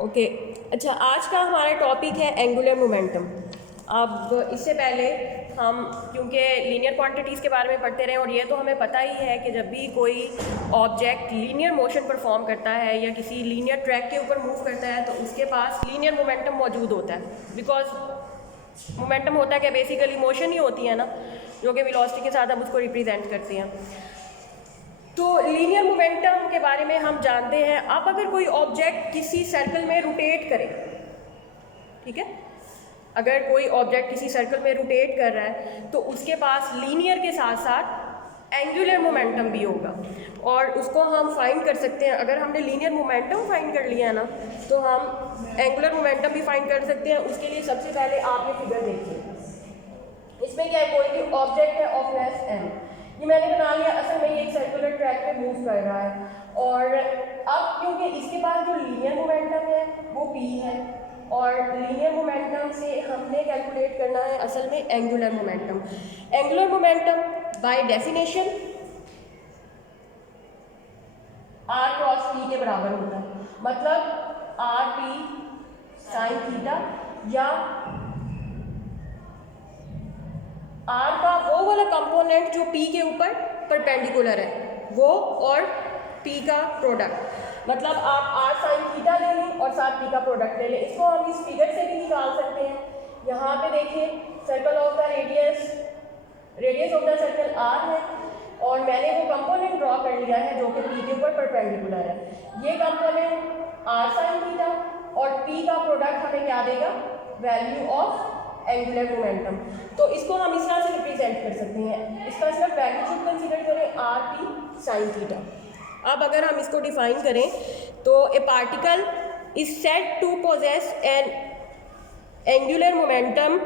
Okay अच्छा, आज का हमारा टॉपिक है एंगुलर मोमेंटम। अब इससे पहले हम क्योंकि लीनियर क्वांटिटीज़ के बारे में पढ़ते रहे और ये तो हमें पता ही है कि जब भी कोई ऑब्जेक्ट लीनियर मोशन परफॉर्म करता है या किसी लीनियर ट्रैक के ऊपर मूव करता है तो उसके पास लीनियर मोमेंटम मौजूद होता है। बिकॉज मोमेंटम होता है कि बेसिकली मोशन ही होती है ना, जो कि वेलोसिटी के साथ हम उसको रिप्रेजेंट करते हैं। तो लीनियर मोमेंटम के बारे में हम जानते हैं। अब अगर कोई ऑब्जेक्ट किसी सर्कल में रोटेट करे, ठीक है, अगर कोई ऑब्जेक्ट किसी सर्कल में रोटेट कर रहा है तो उसके पास लीनियर के साथ साथ एंगुलर मोमेंटम भी होगा और उसको हम फाइंड कर सकते हैं। अगर हमने लीनियर मोमेंटम फाइंड कर लिया ना तो हम एंगुलर मोमेंटम भी फाइंड कर सकते हैं। उसके लिए सबसे पहले आप ये फिगर देखिए, इसमें क्या है, कोई भी ऑब्जेक्ट है ऑफ मास m, ये मैंने बना लिया। असल में ये एक सर्कुलर ट्रैक पे मूव कर रहा है और अब क्योंकि इसके पास जो लीनियर मोमेंटम है वो p है और लीनियर मोमेंटम से हमने कैलकुलेट करना है असल में angular momentum. Angular momentum by definition r cross p के बराबर होता है, मतलब r p साइन थीटा या r का वो वाला कंपोनेंट जो p के ऊपर परपेंडिकुलर है वो और p का प्रोडक्ट, मतलब आप r साइन थीटा ले लें और साथ p का प्रोडक्ट ले लें। इसको हम इस फिगर से भी निकाल सकते हैं। यहाँ पे देखिए circle of the radius of the circle r है और मैंने वो कंपोनेंट ड्रॉ कर लिया है जो कि p के ऊपर परपेंडिकुलर है। ये कंपोनेंट r साइन थीटा और p का प्रोडक्ट हमें क्या देगा, वैल्यू ऑफ एंगुलर मोमेंटम। तो इसको हम इस तरह से रिप्रेजेंट कर सकते हैं। इसका सिर्फ मैग्नीट्यूड कंसीडर करें आर पी साइन थीटा। अब अगर हम इसको डिफाइन करें तो a particle is said to possess an angular momentum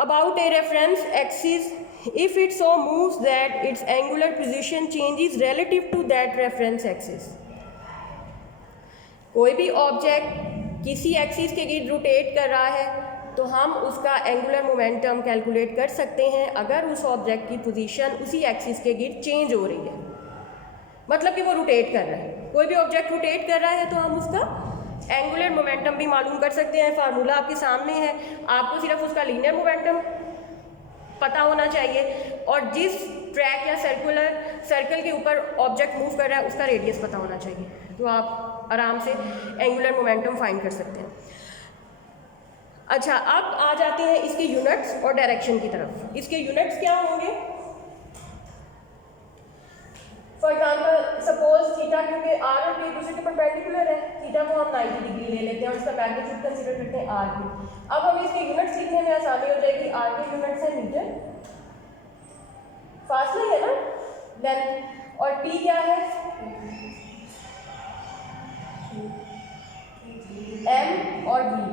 about a reference axis if it so moves that its angular position changes relative to that reference axis। कोई भी object किसी axis के गिर्द रोटेट कर रहा है तो हम उसका एंगुलर मोमेंटम कैलकुलेट कर सकते हैं अगर उस ऑब्जेक्ट की पोजीशन उसी एक्सिस के गिर्द चेंज हो रही है, मतलब कि वो रोटेट कर रहा है। कोई भी ऑब्जेक्ट रोटेट कर रहा है तो हम उसका एंगुलर मोमेंटम भी मालूम कर सकते हैं। फार्मूला आपके सामने है, आपको सिर्फ उसका लीनियर मोमेंटम पता होना चाहिए और जिस ट्रैक या सर्कल के ऊपर ऑब्जेक्ट मूव कर रहा है उसका रेडियस पता होना चाहिए, तो आप आराम से एंगुलर मोमेंटम फाइंड कर सकते हैं। अच्छा, अब आ जाते हैं इसके यूनिट्स और डायरेक्शन की तरफ। इसके यूनिट्स क्या होंगे, फॉर एग्जांपल सपोज थीटा, क्योंकि r और p दूसरे के परपेंडिकुलर है, थीटा को हम 90 डिग्री ले लेते हैं और इसका मैग्नीट्यूड कंसीडर करते हैं r p। अब हमें इसके यूनिट्स लिखने में आसानी हो जाएगी। r के यूनिट्स है मीटर, फासला है ना, लेंथ, और p क्या है, m और v।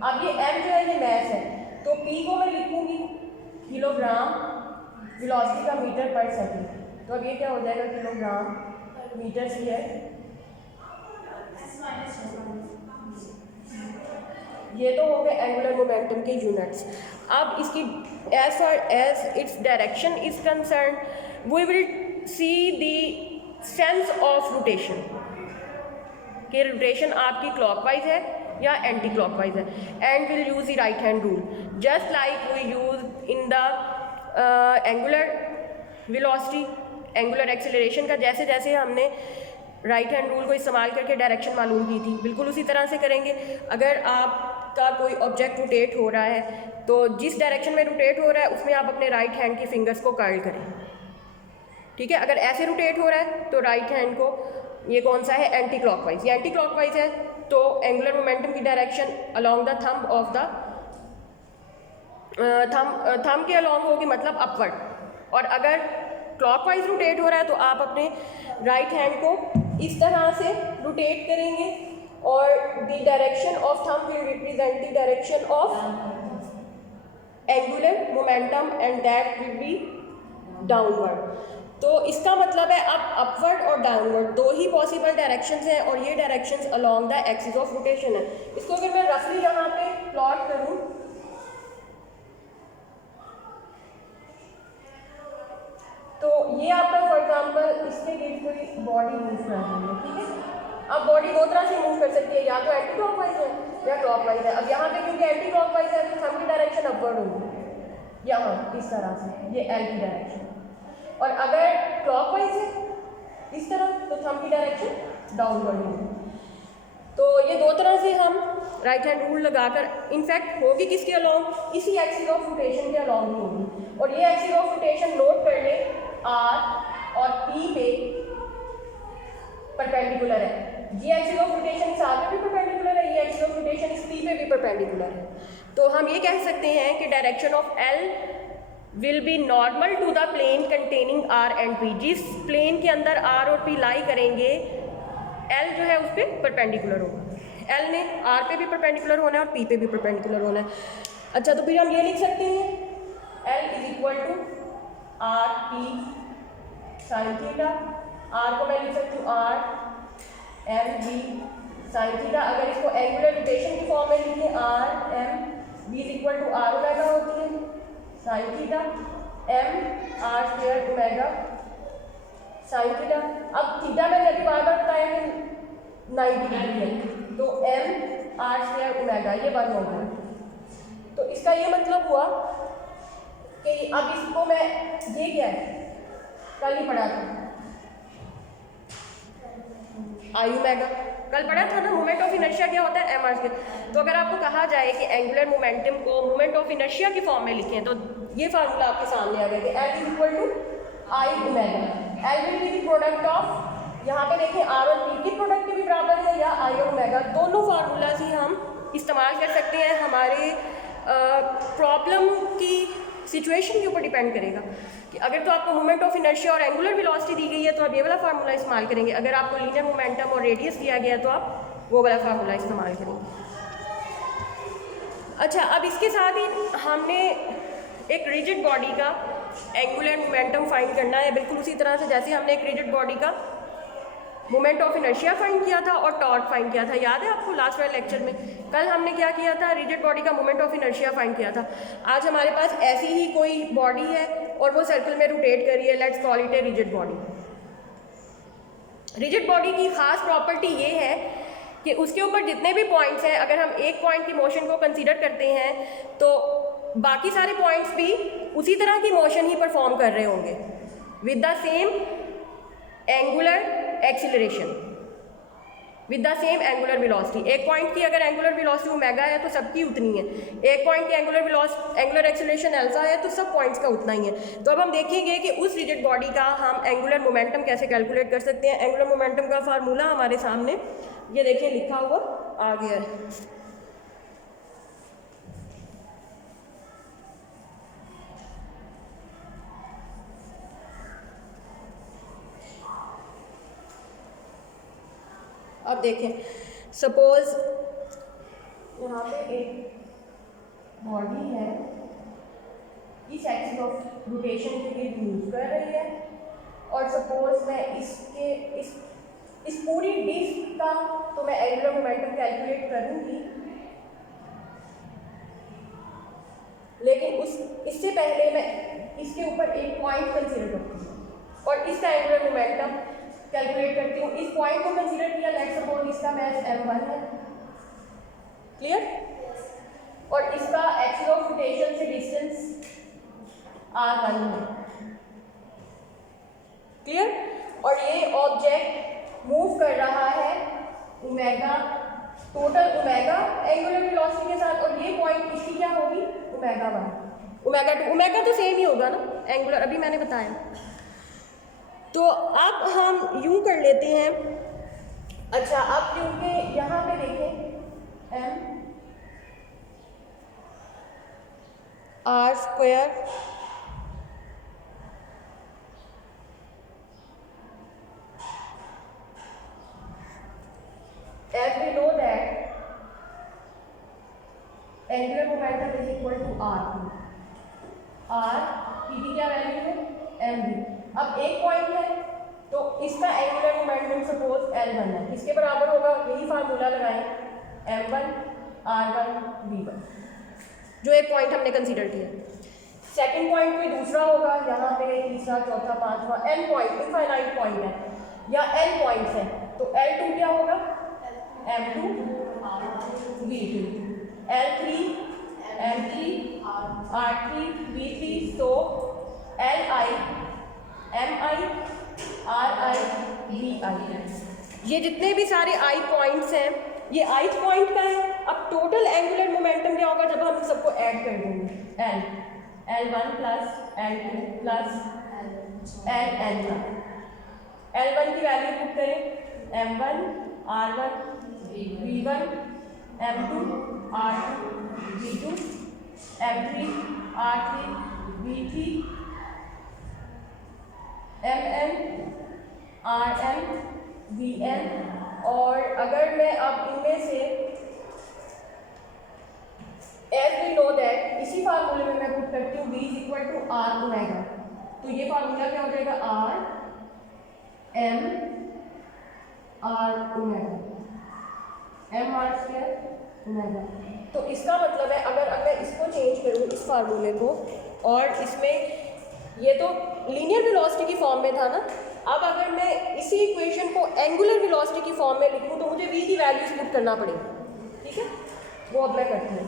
अब ये m जो है ये मैस है, तो p को मैं लिखूंगी किलोग्राम वेलोसिटी का मीटर पर सेकंड। तो अब ये क्या हो जाएगा, किलोग्राम मीटर सी है, ये तो हो गए एंगुलर मोमेंटम के यूनिट्स। अब इसकी as far as its direction is concern we will see the sense of rotation, कि रोटेशन आपकी क्लॉकवाइज है या एंटी क्लॉकवाइज है, and will use the right hand rule just like we use in the angular velocity, angular acceleration का जैसे जैसे हमने right hand rule को इस्तेमाल करके डायरेक्शन मालूम की थी, बिल्कुल उसी तरह से करेंगे। अगर आपका कोई ऑब्जेक्ट रोटेट हो रहा है तो जिस डायरेक्शन में रोटेट हो रहा है उसमें आप अपने राइट हैंड की फिंगर्स को कर्ल करें, ठीक है। अगर ऐसे रोटेट हो रहा है तो राइट हैंड को, ये कौन सा है, एंटी क्लॉकवाइज, ये एंटी क्लॉकवाइज है तो एंगुलर मोमेंटम की direction along the thumb of the thumb के अलोंग होगी, मतलब अपवर्ड। और अगर क्लॉकवाइज रोटेट हो रहा है तो आप अपने राइट हैंड को इस तरह से रोटेट करेंगे और the direction of thumb will represent the direction of angular momentum and that will be downward. तो इसका मतलब है अब अपवर्ड और डाउनवर्ड दो ही पॉसिबल डायरेक्शंस हैं और ये directions along the axis of rotation है। इसको अगर मैं रफली यहाँ पे प्लॉट करूँ तो ये आपका फॉर एग्जांपल इसके गिर्द कोई बॉडी मूव कर रही है, ठीक है। अब बॉडी दो तरह से मूव कर सकती है, या तो एंटी क्लॉकवाइज है या क्लॉकवाइज है। अब यहाँ पे क्योंकि एंटी क्लॉकवाइज है तो थंब की डायरेक्शन अपवर्ड होगी, यहाँ इस तरह से, ये एल की डायरेक्शन। और अगर क्लॉकवाइज है इस तरह तो थंब की डायरेक्शन डाउनवर्ड होगी। तो ये दो तरह से हम राइट हैंड रूल लगाकर, इनफैक्ट होगी किसके अलॉन्ग, इसी एक्सिस ऑफ रोटेशन के अलॉन्ग ही होगी। और ये एक्सिस ऑफ रोटेशन नोट कर ले आर और पी पे परपेंडिकुलर है। ये एक्सिस ऑफ रोटेशन इस आर पे भी परपेंडिकुलर है, ये एक्सिस ऑफ रोटेशन इस पी पे भी परपेंडिकुलर है। तो हम ये कह सकते हैं कि direction of L will be normal to the plane containing R and P. जिस प्लेन के अंदर आर और पी लाई करेंगे एल जो है उस पर परपेंडिकुलर होगा। एल ने आर पे भी परपेंडिकुलर होना है और पी पे भी परपेंडिकुलर होना है। अच्छा, तो फिर हम ये लिख सकते हैं L is equal to R P sine theta. R को मैं लिख सकती हूँ R M B sine theta. अगर इसको एंगुलर रोटेशन की फॉर्म में लिखें R M B is equal to R omega होती है sine theta, M R square omega sine theta. अब थीटा मैंने अभी बार बार बताया कि 90 डिग्री है, तो एम आर स्क्वायर ओमेगा ये 1 होगा। तो इसका ये मतलब हुआ कि अब इसको मैं, ये क्या है, कल ही पढ़ा था आई ओमेगा, कल पढ़ा था ना, मोमेंट ऑफ इनर्शिया क्या होता है, एम आर स्क्वायर। तो अगर आपको कहा जाए कि एंगुलर मोमेंटम को मोमेंट ऑफ इनर्शिया की फॉर्म में लिखें तो ये फार्मूला आपके सामने आ गया कि L is equal to I omega. L will be the product of, यहाँ पे देखें आर और पी की प्रोडक्ट के भी बराबर है या आई और ओमेगा। दोनों फार्मूलाज ही हम इस्तेमाल कर सकते हैं, हमारे प्रॉब्लम की सिचुएशन के ऊपर डिपेंड करेगा कि अगर तो आपको मोमेंट ऑफ इनर्शिया और एंगुलर वेलोसिटी दी गई है तो आप ये वाला फार्मूला इस्तेमाल करेंगे। अगर आपको लीनियर मोमेंटम और रेडियस दिया गया है तो आप वो वाला फार्मूला इस्तेमाल करेंगे। अच्छा, अब इसके साथ ही हमने एक रिजिड बॉडी का एंगुलर मोमेंटम फाइंड करना है, बिल्कुल उसी तरह से जैसे हमने एक रिजिड बॉडी का मोमेंट ऑफ इनर्शिया फाइंड किया था और टॉर्क फाइंड किया था। याद है आपको लास्ट वाले लेक्चर में? कल हमने क्या किया था, रिजिड बॉडी का मोमेंट ऑफ इनर्शिया फाइंड किया था। आज हमारे पास ऐसी ही कोई बॉडी है और वो सर्कल में रोटेट कर रही है, let's call it a rigid body. Rigid body की खास प्रॉपर्टी ये है कि उसके ऊपर जितने भी पॉइंट्स हैं, अगर हम एक पॉइंट की मोशन को कंसीडर करते हैं तो बाकी सारे पॉइंट्स भी उसी तरह की मोशन ही परफॉर्म कर रहे होंगे with the same angular acceleration, with the same angular velocity. एक पॉइंट की अगर एंगुलर वेलोसिटी ओमेगा है तो सबकी उतनी है, एक पॉइंट की एंगुलर एक्सीलरेशन अल्फा है तो सब पॉइंट्स का उतना ही है। तो अब हम देखेंगे कि उस रिजिड बॉडी का हम एंगुलर मोमेंटम कैसे कैलकुलेट कर सकते हैं। एंगुलर मोमेंटम का फार्मूला हमारे सामने ये देखिए लिखा हुआ आ गया है। अब देखें, सपोज यहाँ पे एक बॉडी है, इस एक्सिस ऑफ रोटेशन के लिए मूव कर रही है और सपोज मैं इसके इस पूरी डिस्क का तो मैं एंगुलर मोमेंटम कैलकुलेट करूँगी, लेकिन इससे पहले मैं इसके ऊपर एक पॉइंट कंसीडर करती हूँ और इसका एंगुलर मोमेंटम कैलकुलेट करती हूँ। इस पॉइंट को कंसीडर किया, लेट्स सपोज इसका मैच m1 है, क्लियर, और इसका एक्सिस ऑफ रोटेशन से डिस्टेंस r1 है, क्लियर, और ये ऑब्जेक्ट मूव कर रहा है omega, total omega angular velocity के साथ, और ये पॉइंट इसकी क्या होगी, ओमेगा1, ओमेगा2। ओमेगा तो सेम ही होगा ना एंगुलर, aभी मैंने बताया। तो अब हम यूं कर लेते हैं। अच्छा, अब क्योंकि यहाँ पे देखें m r square as we know that angular momentum is equal to r p की क्या वैल्यू है, mv। अब एक पॉइंट है तो इसका एंगुलर मोमेंटम सपोज L1 है, किसके बराबर होगा, यही फार्मूला लगाएं, m1 r1 v1, जो एक पॉइंट हमने कंसीडर किया। सेकंड पॉइंट कोई दूसरा होगा, यहाँ पे तीसरा, चौथा, पांचवा, n पॉइंट, इनफाइनाइट पॉइंट है या n पॉइंट्स है, तो L2 क्या होगा, m2 v2, l3 m3 r3 v3, so li mi ri vi। ये जितने भी सारे आई पॉइंट्स हैं, ये आई पॉइंट का है। अब टोटल एंगुलर मोमेंटम क्या होगा जब हम सबको ऐड कर देंगे, l1 plus l2 plus ln1। l1 की वैल्यू पुट करें, m1 r1 v1, m2 r2 v2, m3 r3 v3, mn rn vn। और अगर मैं अब इनमें से एज वी नो दैट, इसी फार्मूले में मैं पुट करती हूँ v is equal to R omega, तो ये फार्मूला क्या हो जाएगा, R M R omega, M R square omega. तो इसका मतलब है अगर मैं इसको चेंज करूँ, इस फार्मूले को, और इसमें ये तो लीनियर वेलोसिटी की फॉर्म में था ना, अब अगर मैं इसी इक्वेशन को एंगुलर वेलोसिटी की फॉर्म में लिखूँ तो मुझे v की वैल्यूज पुट करना पड़ेगी, ठीक है। वो अब मैं करती हूँ।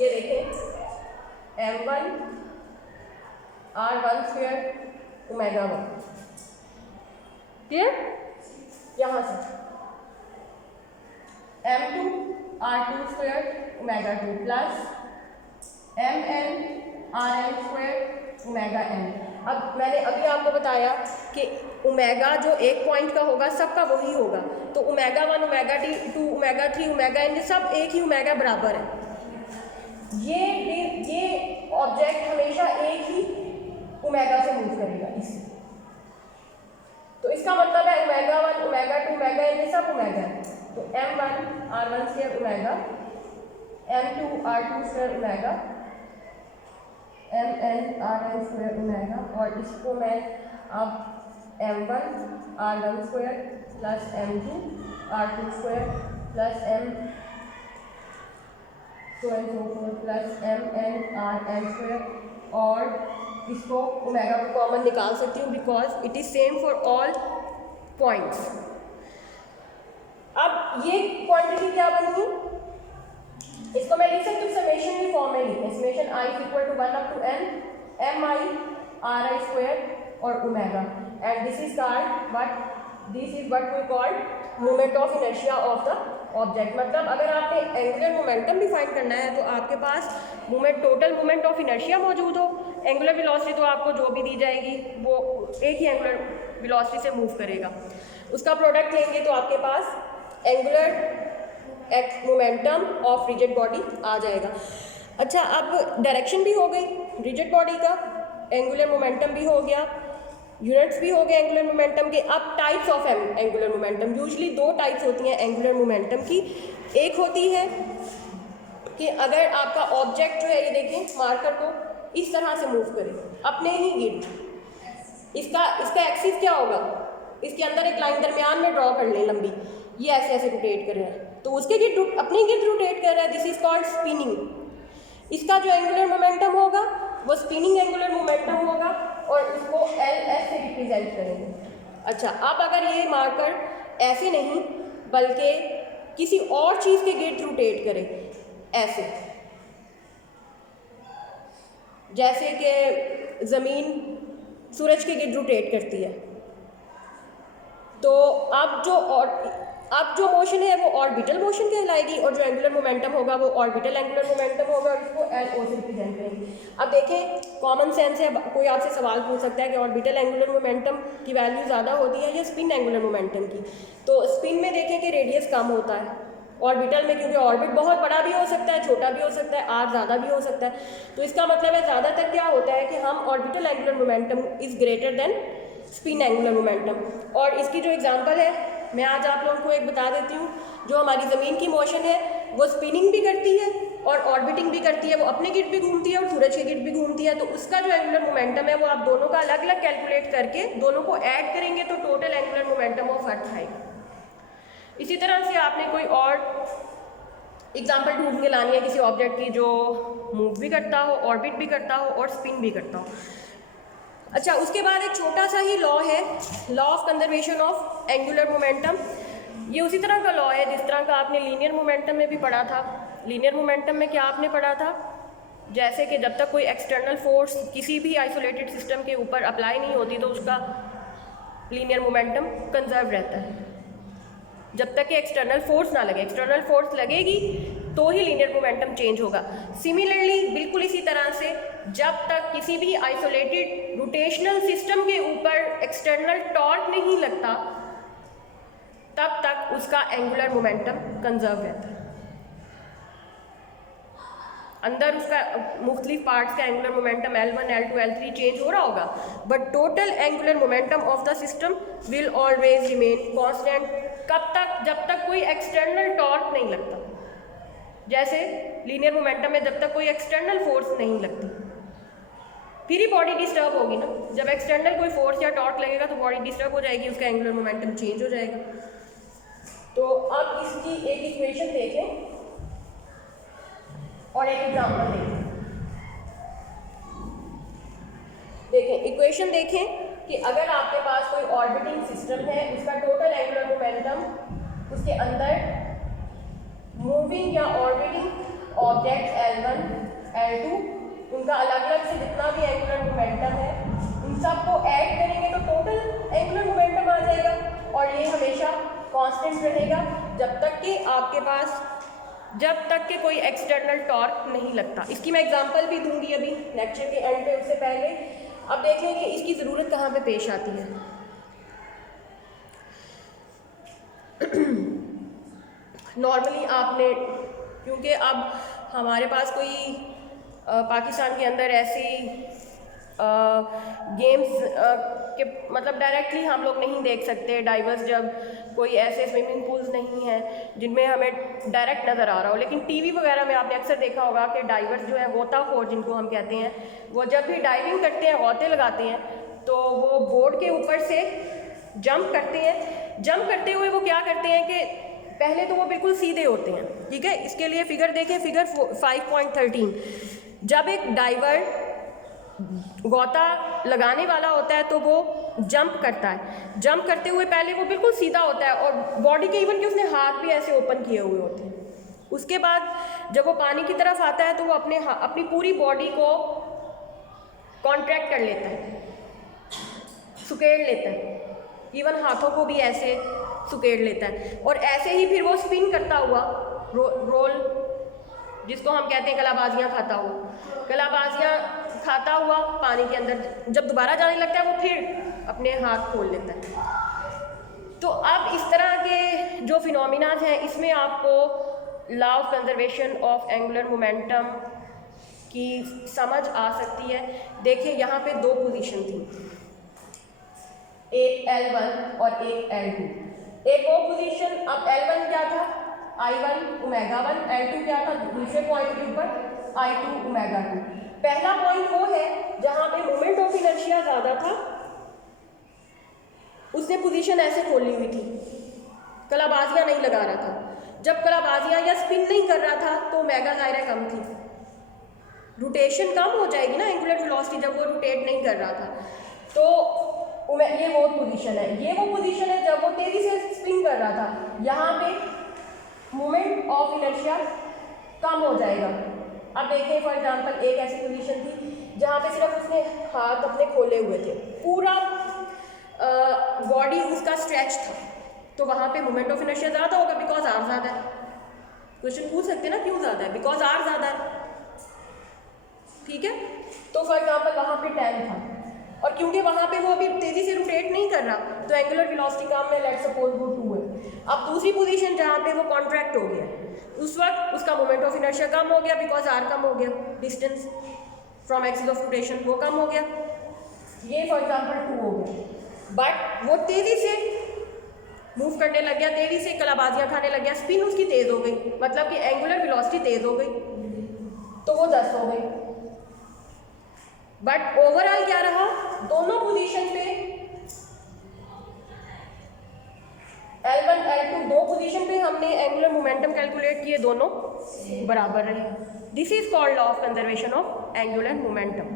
ये देखें, m1 r1 square omega 1, clear. यहाँ से m2 r2 square omega 2 plus mn rn square omega n। अब मैंने अभी आपको बताया कि ओमेगा जो एक पॉइंट का होगा सबका वही होगा, तो omega 1 omega 2 omega 3 omega n, ये सब एक ही ओमेगा बराबर है। ये ऑब्जेक्ट हमेशा एक ही ओमेगा से मूव करेगा इससे, तो इसका मतलब है ओमेगा 1 ओमेगा 2 ओमेगा n, ये सब ओमेगा है। तो m1 r1 square omega, m2 r2 square omega, mn rn square omega, और इसको मैं अब m1 r1 square plus m2 r2 square plus m so and so forth plus mn rn square, और इसको ओमेगा को common निकाल सकती हूँ because it is same for all points. अब ये क्वांटिटी क्या बनी, इसको मैं लिख सकती हूँ समेशन की फॉर्म में लिखें, summation i is equal to 1 up to n m i r i square और omega, and this is what we call moment of inertia of the object. मतलब अगर आपने एंगुलर मोमेंटम भी फाइंड करना है तो आपके पास टोटल मोमेंट ऑफ इनर्शिया मौजूद हो, एंगुलर वेलोसिटी तो आपको जो भी दी जाएगी वो एक ही एंगुलर वेलोसिटी से मूव करेगा, उसका प्रोडक्ट लेंगे तो आपके पास angular momentum of rigid body आ जाएगा। अच्छा, अब डायरेक्शन भी हो गई रिजिड बॉडी का, एंगुलर मोमेंटम भी हो गया, यूनिट्स भी हो गए एंगुलर मोमेंटम के। अब types of angular momentum, usually दो टाइप्स होती हैं एंगुलर मोमेंटम की। एक होती है कि अगर आपका ऑब्जेक्ट जो है, ये देखें, मार्कर को इस तरह से मूव करे अपने ही गिर्द, इसका एक्सिस क्या होगा, इसके अंदर एक लाइन दरमियान में ड्रॉ कर लें लंबी, ये ऐसे ऐसे रोटेट कर रहा है, तो उसके गिर्द अपने गिर्द रोटेट कर रहा है, दिस इज कॉल्ड स्पिनिंग। इसका जो एंगुलर मोमेंटम होगा वो स्पिनिंग एंगुलर मोमेंटम होगा और इसको LS से रिप्रेजेंट करेंगे। अच्छा, अब अगर ये मार्कर ऐसे नहीं बल्कि किसी और चीज़ के गिर्द रोटेट करे, ऐसे, जैसे कि ज़मीन सूरज के गिर्द रोटेट करती है, तो अब जो मोशन है वो ऑर्बिटल मोशन कहलाएगी, और जो एंगुलर मोमेंटम होगा वो ऑर्बिटल एंगुलर मोमेंटम होगा, और इसको LO से रिप्रेजेंट करेंगे। अब देखें, कॉमन सेंस है, कोई आपसे सवाल पूछ सकता है कि ऑर्बिटल एंगुलर मोमेंटम की वैल्यू ज़्यादा होती है या स्पिन एंगुलर मोमेंटम की। तो स्पिन में देखें कि रेडियस कम होता है, ऑर्बिटल में क्योंकि ऑर्बिट बहुत बड़ा भी हो सकता है, छोटा भी हो सकता है, आर ज़्यादा भी हो सकता है, तो इसका मतलब है ज़्यादातर क्या होता है कि हम orbital angular momentum is greater than spin angular momentum. और इसकी जो एग्जांपल है मैं आज आप लोगों को एक बता देती हूँ, जो हमारी ज़मीन की मोशन है वो स्पिनिंग भी करती है और ऑर्बिटिंग भी करती है, वो अपने गिर्द भी घूमती है और सूरज के गिर्द भी घूमती है, तो उसका जो एंगुलर मोमेंटम है वो आप दोनों का अलग अलग कैलकुलेट करके दोनों को ऐड करेंगे तो total angular momentum of earth आएगा। इसी तरह से आपने कोई और एग्जाम्पल ढूंढ के लानी है किसी ऑब्जेक्ट की जो मूव भी करता हो, ऑर्बिट भी करता हो और स्पिन भी करता हो। अच्छा, उसके बाद एक छोटा सा ही लॉ है, law of conservation of angular momentum. ये उसी तरह का लॉ है जिस तरह का आपने लीनियर मोमेंटम में भी पढ़ा था। लीनियर मोमेंटम में क्या आपने पढ़ा था, जैसे कि जब तक कोई एक्सटर्नल फोर्स किसी भी आइसोलेटेड सिस्टम के ऊपर अप्लाई नहीं होती तो उसका लीनियर मोमेंटम कंजर्व रहता है, जब तक कि एक्सटर्नल फोर्स ना लगे। एक्सटर्नल फोर्स लगेगी तो ही लीनियर मोमेंटम चेंज होगा। सिमिलरली बिल्कुल इसी तरह से जब तक किसी भी आइसोलेटेड रोटेशनल सिस्टम के ऊपर एक्सटर्नल टॉर्क नहीं लगता तब तक उसका एंगुलर मोमेंटम कंजर्व रहता है। अंदर उसका मुख्तलिफ पार्ट्स का angular momentum L1, L2, L3 change हो रहा होगा, but total angular momentum of the system will always remain constant. कब तक, जब तक कोई एक्सटर्नल टॉर्क नहीं लगता। जैसे लीनियर मोमेंटम में जब तक कोई एक्सटर्नल फोर्स नहीं लगती, फिर ही बॉडी डिस्टर्ब होगी ना। जब एक्सटर्नल कोई फोर्स या टॉर्क लगेगा तो बॉडी डिस्टर्ब हो जाएगी, उसका एंगुलर मोमेंटम चेंज हो जाएगा। तो अब इसकी एक इक्वेशन देखें और एक एग्जाम्पल देखें। इक्वेशन देखें कि अगर आपके पास कोई ऑर्बिटिंग सिस्टम है, उसका टोटल एंगुलर मोमेंटम, उसके अंदर मूविंग या ऑर्बिटिंग ऑब्जेक्ट्स L1, L2, उनका अलग अलग से जितना भी एंगुलर मोमेंटम है उन सबको ऐड करेंगे तो टोटल एंगुलर मोमेंटम आ जाएगा, और ये हमेशा कांस्टेंट रहेगा जब तक कि आपके पास, जब तक कि कोई एक्सटर्नल टॉर्क नहीं लगता। इसकी मैं एग्जांपल भी दूंगी अभी लेक्चर के एंड पे, उससे पहले अब देखें कि इसकी ज़रूरत कहाँ पे पेश आती है। नॉर्मली आपने, क्योंकि अब हमारे पास कोई पाकिस्तान के अंदर ऐसी गेम्स के मतलब डायरेक्टली हम लोग नहीं देख सकते डाइवर्स, जब कोई ऐसे स्विमिंग पूल्स नहीं हैं जिनमें हमें डायरेक्ट नज़र आ रहा हो। लेकिन टीवी वगैरह में आपने अक्सर देखा होगा कि डाइवर्स जो है, गोताखोर जिनको हम कहते हैं, वो जब भी डाइविंग करते हैं, गौते लगाते हैं, तो वो बोर्ड के ऊपर से जंप करते हैं। जंप करते हुए वो क्या करते हैं कि पहले तो वो बिल्कुल सीधे होते हैं, ठीक है। इसके लिए फिगर देखें, फिगर 5.13। जब एक डाइवर गौता लगाने वाला होता है तो वो जंप करता है। जंप करते हुए पहले वो बिल्कुल सीधा होता है और बॉडी के इवन के उसने हाथ भी ऐसे ओपन किए हुए होते हैं। उसके बाद जब वो पानी की तरफ आता है तो वो अपनी पूरी बॉडी को कॉन्ट्रैक्ट कर लेता है, सुकेड़ लेता है, इवन हाथों को भी ऐसे सुकेड़ लेता है, और ऐसे ही फिर वो स्पिन करता हुआ रोल, जिसको हम कहते हैं कलाबाजियाँ खाता हुआ, कलाबाजियाँ खाता हुआ पानी के अंदर जब दोबारा जाने लगता है वो फिर अपने हाथ खोल लेता है। तो अब इस तरह के जो फिनोमिनाज हैं इसमें आपको law of conservation of angular momentum की समझ आ सकती है। देखिए यहाँ पे दो पोजीशन थी, एक L1 और एक L2। एक वो पोजीशन, अब L1 क्या था, I1 ओमेगा 1, L2 क्या था दूसरे पॉइंट के ऊपर I2 ओमेगा 2। पहला पॉइंट वो है जहां पे मोमेंट ऑफ इनर्शिया ज़्यादा था, उसने पोजीशन ऐसे खोली हुई थी, कलाबाजियाँ नहीं लगा रहा था। जब कलाबाजियाँ या स्पिन नहीं कर रहा था तो ओमेगा ज़ाहिर कम थी, रोटेशन कम हो जाएगी ना, एंगुलर वेलोसिटी जब वो रोटेट नहीं कर रहा था। तो ये वो पोजीशन है, ये वो पोजीशन है जब वो तेज़ी से स्पिन कर रहा था, यहाँ पे मोमेंट ऑफ इनर्शिया कम हो जाएगा। अब देखिए फॉर एग्जांपल एक ऐसी पोजीशन थी जहाँ पे सिर्फ उसने हाथ अपने खोले हुए थे, पूरा बॉडी उसका स्ट्रेच था, तो वहाँ पे मोमेंट ऑफ इनर्शिया ज़्यादा होगा बिकॉज आर ज़्यादा है। क्वेश्चन पूछ सकते हैं ना क्यों ज़्यादा है, बिकॉज आर ज़्यादा है, ठीक है। तो फॉर एग्जांपल वहाँ पे 10 था, और क्योंकि वहाँ पे वो अभी तेज़ी से रोटेट नहीं कर रहा तो एंगुलर वेलोसिटी कम है, लेट्स सपोज वो 2 है। अब दूसरी पोजीशन जहाँ पे वो कॉन्ट्रैक्ट हो गया, उस वक्त उसका मोमेंट ऑफ इनर्शिया कम हो गया बिकॉज आर कम हो गया, distance from axis of rotation वो कम हो गया, ये फॉर एग्जांपल 2 हो गया। बट वो तेज़ी से मूव करने लग गया, तेज़ी से कलाबाजियाँ खाने लग गया, स्पिन उसकी तेज़ हो गई, मतलब कि एंगुलर वेलोसिटी तेज़ हो गई, तो वो 10 हो गई। बट ओवरऑल क्या रहा, दोनों पोजीशन पे L1 L2 दो पोजीशन पे हमने एंगुलर मोमेंटम कैलकुलेट किए, दोनों बराबर रहे। This is called law of conservation of angular momentum,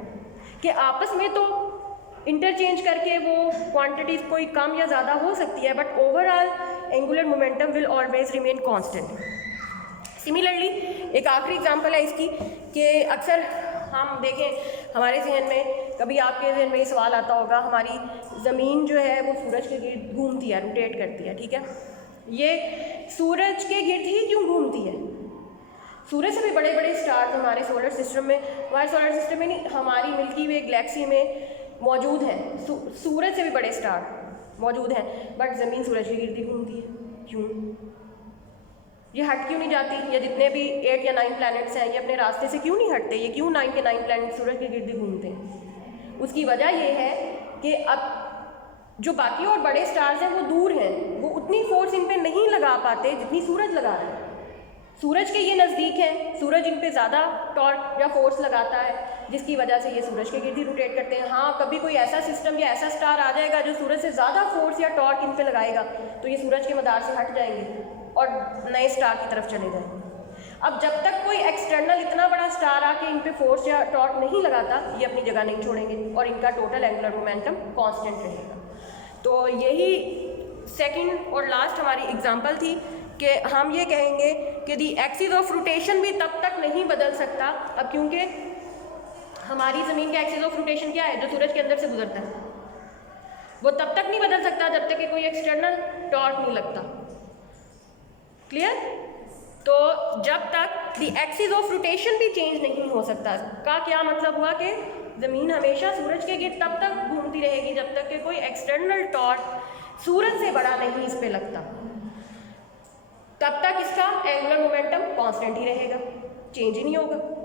कि आपस में तो इंटरचेंज करके वो क्वांटिटीज कोई कम या ज़्यादा हो सकती है, but overall angular momentum will always remain constant. Similarly एक आखिरी एग्जांपल है इसकी कि अक्सर हम देखें हमारे जहन में, कभी आपके जहन में ये सवाल आता होगा, हमारी ज़मीन जो है वो सूरज के गिर्द घूमती है, रोटेट करती है, ठीक है, ये सूरज के गिर्द ही क्यों घूमती है? सूरज से भी बड़े बड़े स्टार्स हमारे सोलर सिस्टम में, हमारे सोलर सिस्टम में नहीं, हमारी मिल्की वे गैलेक्सी में मौजूद हैं। सूरज से भी बड़े स्टार मौजूद हैं, बट ज़मीन सूरज के गिर्द ही घूमती है। क्यों? ये हट क्यों नहीं जाती? या जितने भी 8 या 9 प्लैनेट्स हैं, ये अपने रास्ते से क्यों नहीं हटते? ये क्यों 9 के 9 प्लैनेट सूरज के गिर्द ही घूमते हैं? उसकी वजह ये है कि अब जो बाकी और बड़े स्टार्स हैं वो दूर हैं, वो उतनी फोर्स इन पे नहीं लगा पाते जितनी सूरज लगा रहा है। सूरज के ये नज़दीक हैं, सूरज इन पे ज़्यादा टॉर्क या फोर्स लगाता है, जिसकी वजह से ये सूरज के गिर्द ही रोटेट करते हैं। हाँ, कभी कोई ऐसा सिस्टम या ऐसा स्टार आ जाएगा जो सूरज से ज़्यादा फोर्स या टॉर्क इन पे लगाएगा, तो ये सूरज के मदार से हट जाएंगे और नए स्टार की तरफ चले जाएंगे। अब जब तक कोई एक्सटर्नल इतना बड़ा स्टार आके इन पे फोर्स या टॉर्क नहीं लगाता, ये अपनी जगह नहीं छोड़ेंगे और इनका टोटल एंगुलर मोमेंटम कांस्टेंट रहेगा। तो यही सेकंड और लास्ट हमारी एग्जांपल थी कि हम ये कहेंगे कि दी एक्सिस ऑफ रोटेशन भी तब तक नहीं बदल सकता। अब क्योंकि हमारी ज़मीन का एक्सिस ऑफ रोटेशन क्या है, जो सूरज के अंदर से गुजरता है, वो तब तक नहीं बदल सकता जब तक कि कोई एक्सटर्नल टॉर्क नहीं लगता। क्लियर? तो जब तक दी एक्सिस ऑफ रोटेशन भी चेंज नहीं हो सकता, का क्या मतलब हुआ कि ज़मीन हमेशा सूरज के गिर्द तब तक घूमती रहेगी जब तक कि कोई एक्सटर्नल टॉर्क सूरज से बड़ा नहीं इस पे लगता, तब तक इसका एंगुलर मोमेंटम कांस्टेंट ही रहेगा, चेंज ही नहीं होगा।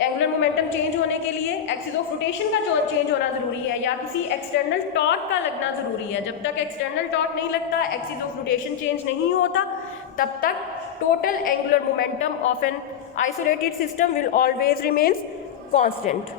एंगुलर मोमेंटम चेंज होने के लिए एक्सिस ऑफ रोटेशन का चेंज होना ज़रूरी है या किसी एक्सटर्नल टॉर्क का लगना ज़रूरी है। जब तक एक्सटर्नल टॉर्क नहीं लगता, एक्सिस ऑफ रोटेशन चेंज नहीं होता, तब तक total angular momentum of an isolated system will always remains constant.